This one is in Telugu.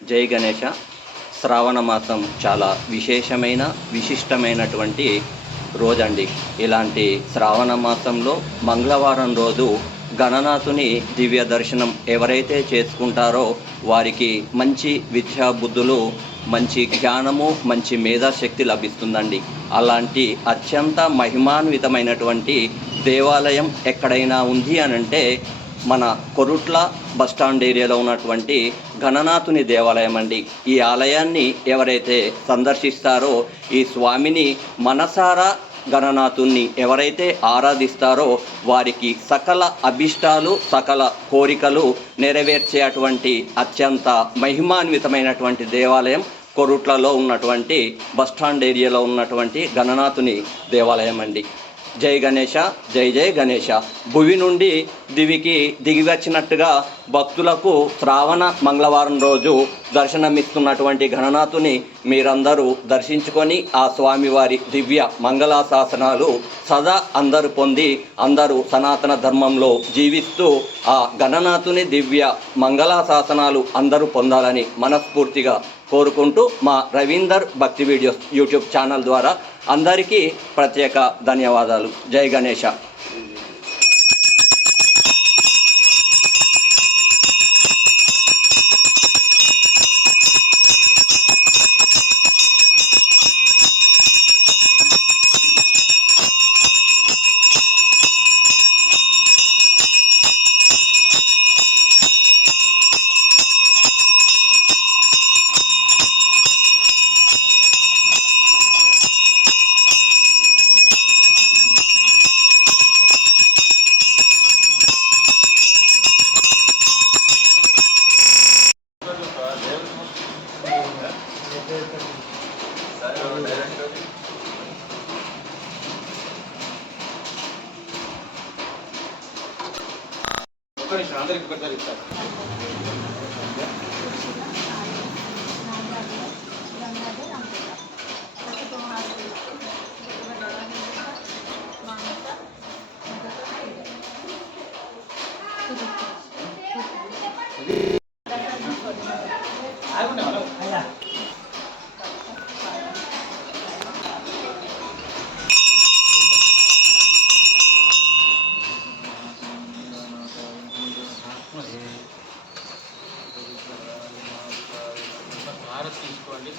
జై గణేష. శ్రావణ మాసం చాలా విశేషమైన విశిష్టమైనటువంటి రోజండి. ఇలాంటి శ్రావణ మాసంలో మంగళవారం రోజు గణనాథుని దివ్య దర్శనం ఎవరైతే చేసుకుంటారో వారికి మంచి విద్యా బుద్ధులు మంచి జ్ఞానము మంచి మేధాశక్తి లభిస్తుందండి. అలాంటి అత్యంత మహిమాన్వితమైనటువంటి దేవాలయం ఎక్కడైనా ఉంది అనంటే మన కొరుట్ల బస్టాండ్ ఏరియాలో ఉన్నటువంటి గణనాథుని దేవాలయం అండి. ఈ ఆలయాన్ని ఎవరైతే సందర్శిస్తారో ఈ స్వామిని మనసారా గణనాథుణ్ణి ఎవరైతే ఆరాధిస్తారో వారికి సకల అభిష్టాలు సకల కోరికలు నెరవేర్చే అటువంటి అత్యంత మహిమాన్వితమైనటువంటి దేవాలయం కొరుట్లలో ఉన్నటువంటి బస్టాండ్ ఏరియాలో ఉన్నటువంటి గణనాథుని దేవాలయం అండి. జై గణేష జై జై గణేష భువి నుండి దివికి దిగి వచ్చినట్టుగా భక్తులకు శ్రావణ మంగళవారం రోజు దర్శనమిస్తున్నటువంటి గణనాథుని మీరందరూ దర్శించుకొని ఆ స్వామివారి దివ్య మంగళాశాసనాలు సదా అందరూ పొంది అందరూ సనాతన ధర్మంలో జీవిస్తూ ఆ గణనాథుని దివ్య మంగళాశాసనాలు అందరూ పొందాలని మనస్ఫూర్తిగా కోరుకుంటూ మా రవీందర్ భక్తి వీడియోస్ యూట్యూబ్ ఛానల్ ద్వారా అందరికీ ప్రత్యేక ధన్యవాదాలు. జై గణేష. ఒక్క నిమిషం అందరికి ఒకసారి ఇస్తారు ఆగండి, భారత్ తీసుకోండి.